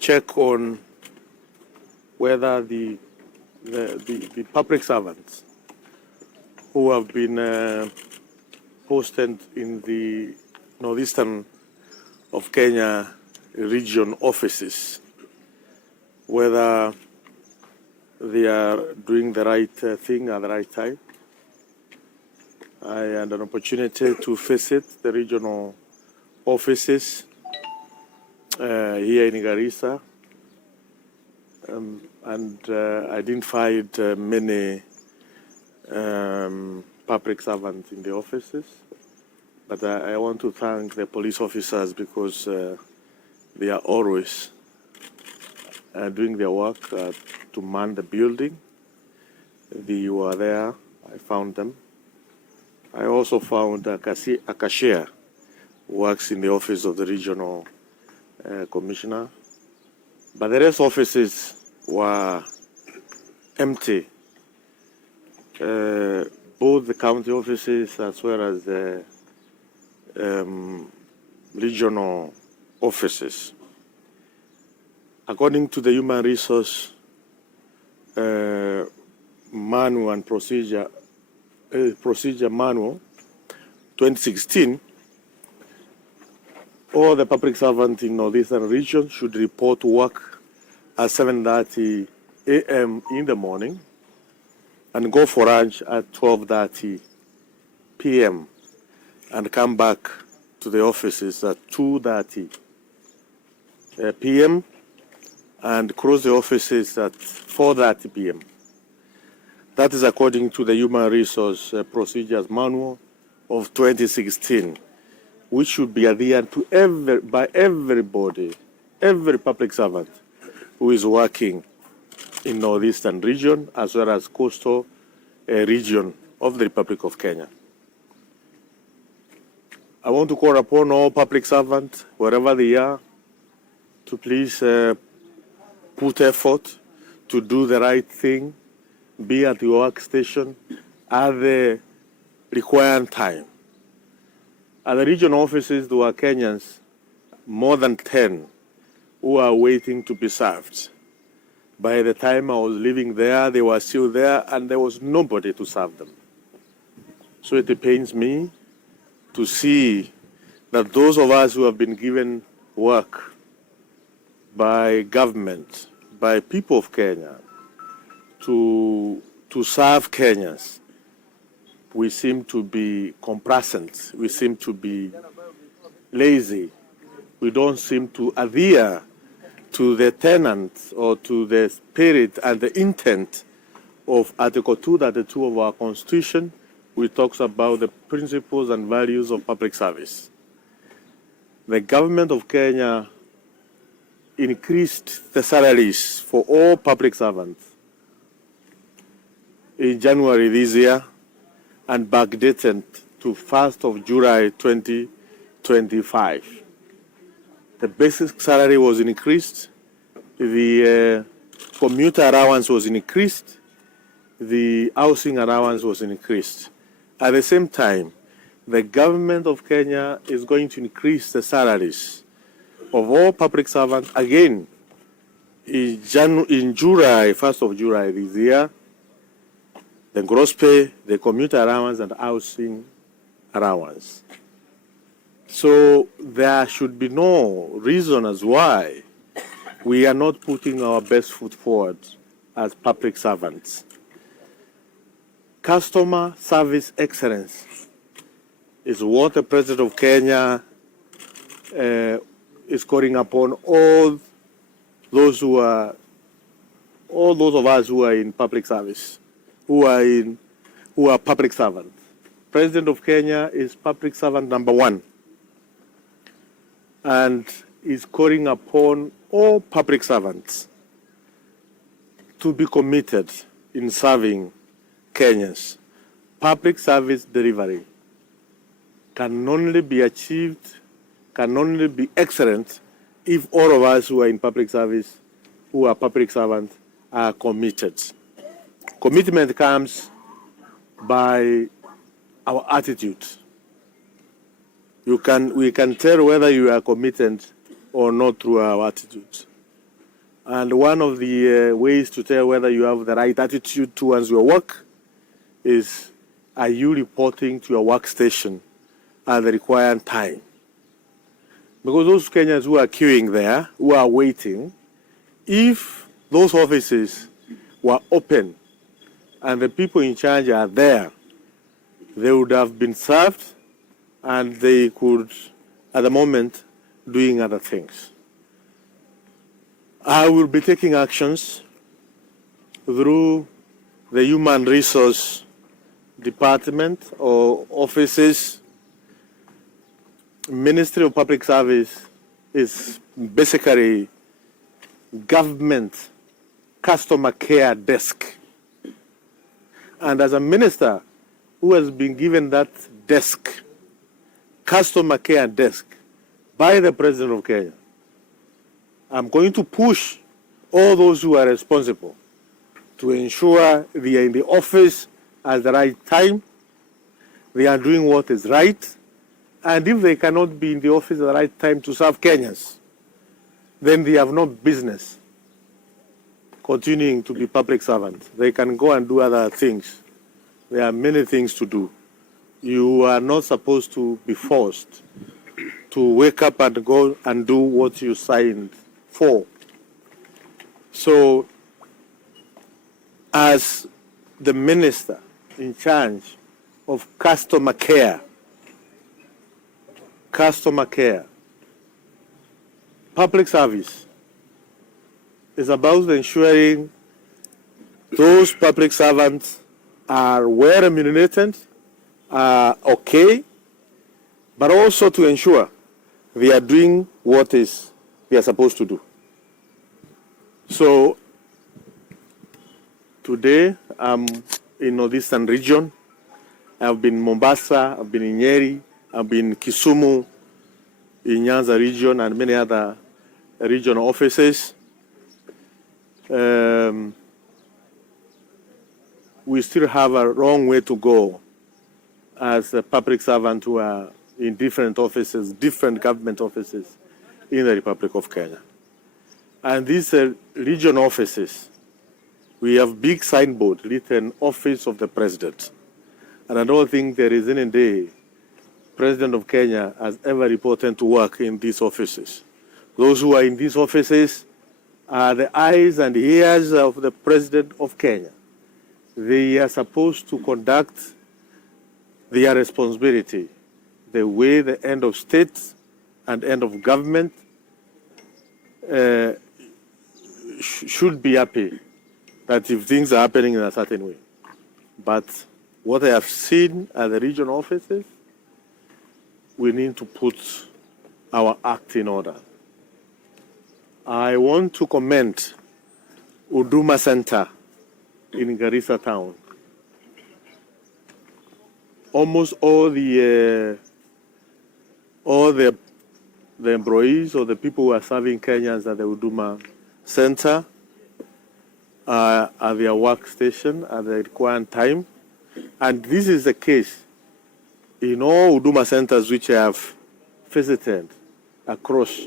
check on whether the public servants who have been posted in the northeastern of Kenya region offices, whether they are doing the right thing at the right time. I had an opportunity to visit the regional offices here in Garissa, and I didn't find many public servants in the offices. But I want to thank the police officers because they are always doing their work to man the building. They were there, I found them. I also found a cashier who works in the office of the regional commissioner. But the rest offices were empty. Both the county offices as well as the regional offices. According to the Human Resource Manual and Procedure Manual 2016, all the public servants in Northeastern region should report to work at 7:30 a.m. in the morning and go for lunch at 12:30 p.m. and come back to the offices at 2:30 p.m. and close the offices at 4:30 p.m. That is according to the Human Resource Procedures Manual of 2016, which should be adhered to by everybody, every public servant who is working in Northeastern region as well as coastal region of the Republic of Kenya. I want to call upon all public servants, wherever they are, to please put effort to do the right thing, be at your workstation at the required time. At the regional offices, there were Kenyans, more than 10, who are waiting to be served. By the time I was leaving there, they were still there, and there was nobody to serve them. So it pains me to see that those of us who have been given work by government, by people of Kenya, to serve Kenyans, we seem to be complacent, we seem to be lazy, we don't seem to adhere to the tenant or to the spirit and the intent of Article 232 of our Constitution, which talks about the principles and values of public service. The government of Kenya increased the salaries for all public servants in January this year and backdated to 1st of July 2025. The basic salary was increased, the commuter allowance was increased, the housing allowance was increased. At the same time, the government of Kenya is going to increase the salaries of all public servants again in July, 1st of July this year. The gross pay, the commuter allowance, and housing allowance. So there should be no reason as why we are not putting our best foot forward as public servants. Customer service excellence is what the President of Kenya is calling upon all those of us who are in public service, who are public servants. President of Kenya is public servant number one, and is calling upon all public servants to be committed in serving Kenyans. Public service delivery can only be achieved, can only be excellent if all of us who are in public service, who are public servants, are committed. Commitment comes by our attitude. We can tell whether you are committed or not through our attitude. And one of the ways to tell whether you have the right attitude towards your work is, are you reporting to your workstation at the required time? Because those Kenyans who are queuing there, who are waiting, if those offices were open and the people in charge are there, they would have been served and they could, at the moment, doing other things. I will be taking actions through the Human Resource Department or offices. Ministry of Public Service is basically government customer care desk. And as a minister who has been given that desk, customer care desk, by the President of Kenya, I'm going to push all those who are responsible to ensure they are in the office at the right time, they are doing what is right, and if they cannot be in the office at the right time to serve Kenyans, then they have no business continuing to be public servants. They can go and do other things. There are many things to do. You are not supposed to be forced to wake up and go and do what you signed for. So, as the minister in charge of customer care, public service is about ensuring those public servants are well remunerated, are okay, but also to ensure they are doing what is they are supposed to do. So today I'm in Northeastern region. I've been in Mombasa, I've been in Nyeri, I've been in Kisumu, in Nyanza region, and many other regional offices. We still have a long way to go as a public servant who are in different offices, different government offices in the Republic of Kenya. And these regional offices, we have big signboard written Office of the President. And I don't think there is any day President of Kenya has ever reported to work in these offices. Those who are in these offices are the eyes and ears of the President of Kenya. They are supposed to conduct their responsibility the way the end of state and end of government should be happy that if things are happening in a certain way. But what I have seen at the regional offices, we need to put our act in order. I want to commend Huduma Center in Garissa town. Almost all the employees or the people who are serving Kenyans at the Huduma Center are at their workstation at the required time. And this is the case in all Huduma centers which I have visited across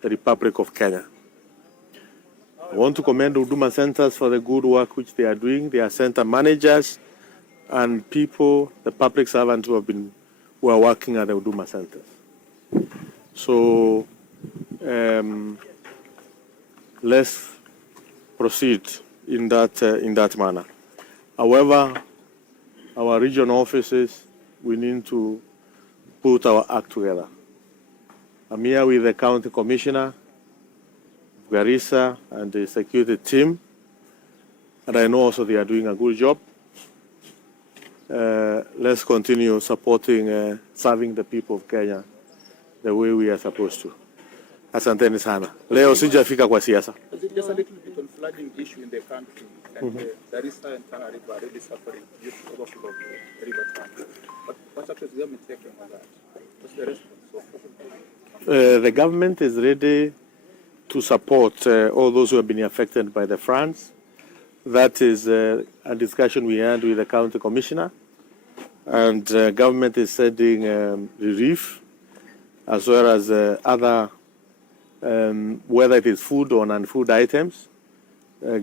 the Republic of Kenya. I want to commend Huduma centers for the good work which they are doing. They are center managers and people, the public servants who are working at the Huduma centers. So let's proceed in that manner. However, our regional offices, we need to put our act together. I'm here with the County Commissioner of Garissa and the security team, and I know also they are doing a good job. Let's continue supporting, serving the people of Kenya the way we are supposed to. Asanteni sana. Leo sijafika kwa siasa. Just a little bit on flooding issue in the country, and Garissa and Tana River are really suffering due to overflow of the river Tana. But what actions the government taking on that? What's the response? The government is ready to support all those who have been affected by the floods. That is a discussion we had with the county commissioner, and government is sending relief as well as other whether it is food or non-food items.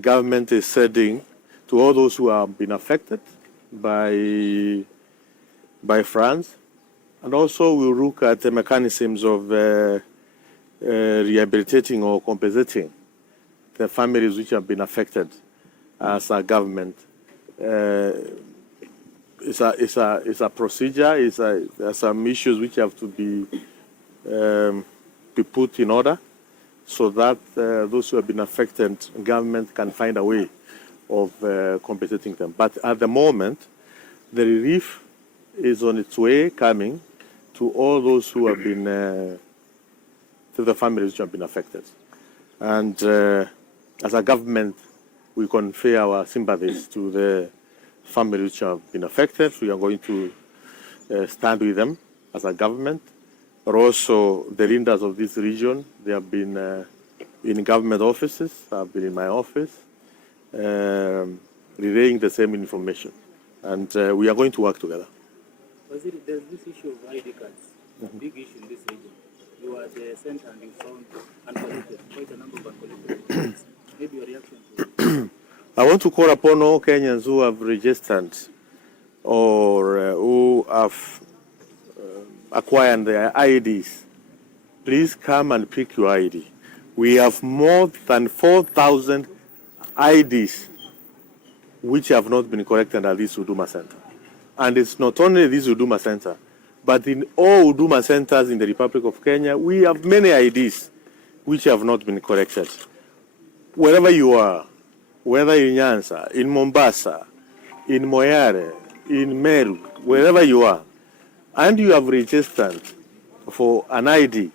Government is sending to all those who have been affected by France, and also we'll look at the mechanisms of rehabilitating or compensating the families which have been affected as a government. It's a procedure. There are some issues which have to be put in order so that those who have been affected, government can find a way of compensating them. But at the moment, the relief is on its way coming to all those who have been, to the families which have been affected. And as a government, we convey our sympathies to the families which have been affected. We are going to stand with them as a government. But also the leaders of this region, they have been in government offices, have been in my office, relaying the same information. And we are going to work together. There's this issue of ID cards, a big issue in this region. You are at the center and you found uncollected, quite a number of uncollected cards. Maybe your reaction to it? I want to call upon all Kenyans who have registered or who have acquired their IDs. Please come and pick your ID. We have more than 4,000 IDs which have not been collected at this Huduma Center. And it's not only this Huduma Center, but in all Huduma Centers in the Republic of Kenya, we have many IDs which have not been collected. Wherever you are, whether in Nyanza, in Mombasa, in Moyale, in Meru, wherever you are, and you have registered for an ID,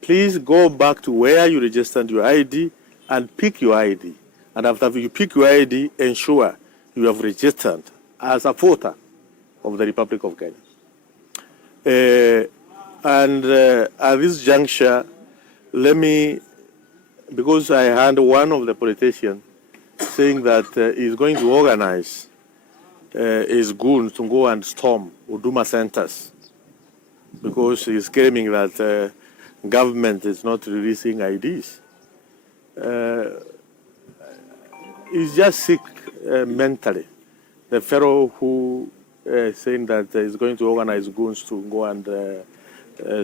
please go back to where you registered your ID and pick your ID. And after you pick your ID, ensure you have registered as a voter of the Republic of Kenya. At this juncture, let me, because I heard one of the politicians saying that he's going to organize his goons to go and storm Huduma centers because he's claiming that government is not releasing IDs. He's just sick mentally. The fellow who saying that he's going to organize goons to go and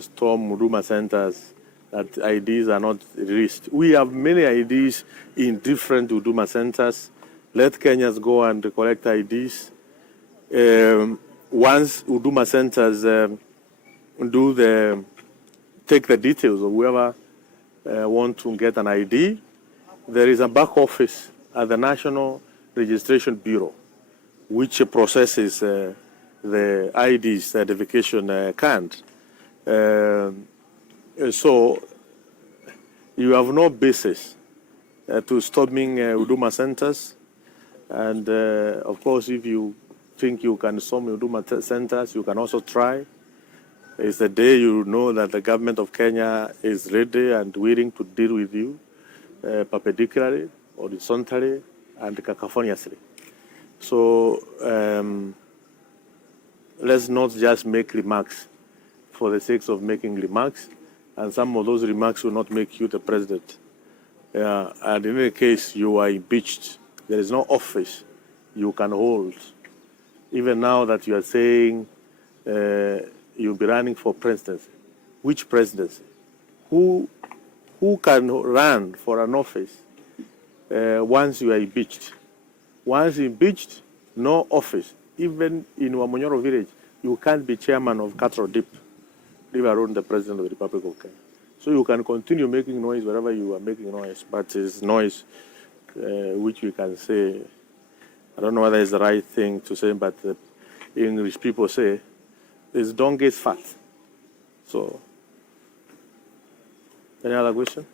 storm Huduma centers, that IDs are not released. We have many IDs in different Huduma centers. Let Kenyans go and collect IDs. Once Huduma centers take the details of whoever want to get an ID, there is a back office at the National Registration Bureau which processes the ID certification card. So you have no basis to storming Huduma centers. And of course, if you think you can storm Huduma centers, you can also try. It's the day you know that the government of Kenya is ready and willing to deal with you perpendicularly, horizontally, and cacophoniously. So let's not just make remarks for the sake of making remarks, and some of those remarks will not make you the president. And in any case, you are impeached. There is no office you can hold. Even now that you are saying you'll be running for presidency, which presidency? Who can run for an office once you are impeached? Once impeached, no office. Even in Wamonyoro village, you can't be chairman of Cattledeep, leave alone the president of the Republic of Kenya. So you can continue making noise wherever you are making noise, but it's noise which we can say, I don't know whether it's the right thing to say, but English people say, is donkey's fat. So, any other question?